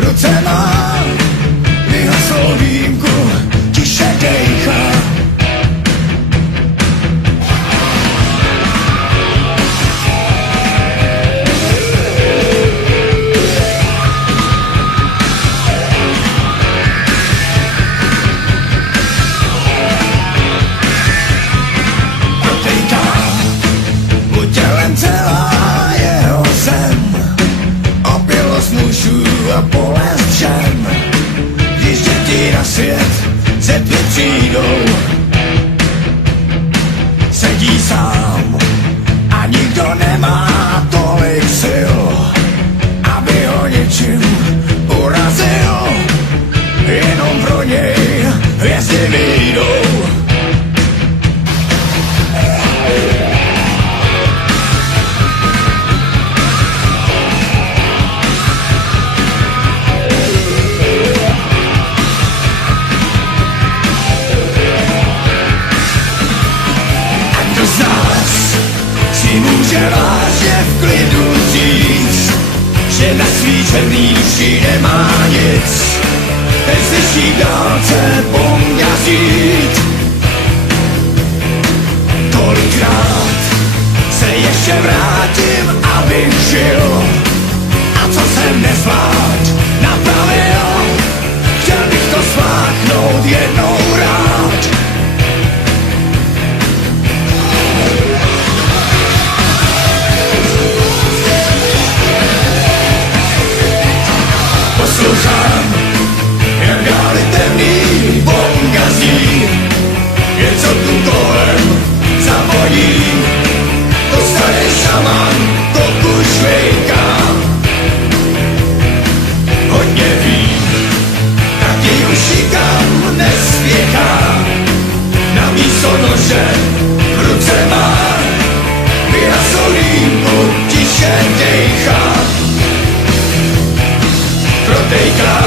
ruce má, vyhaslo výjimku, tiše dejchá. Celá jeho zem, opilost mužů a bolest žen. Když děti na svět ze tmy přijdou, sedí sám a nikdo nemá tolik sil, aby ho něčím urazil. Jenom pro něj hvězdy vyjdou. Může vážně v klidu říct, že na svý černý duši nemá nic. Teď slyší v dálce bomňařít. Kolikrát se ještě vrátím, abych žil, a co jsem nezvlád napravil. Chtěl bych to sváknout jednou rád. Poslouchám, jak dále temný bonga zní, jen co tu kolem zavoní. To starý šaman, to kušvejká, hodně ví, taky už nikam nespěchá. Na místo nože v ruce má, vyhasl límku, tiše dejchá. Protejká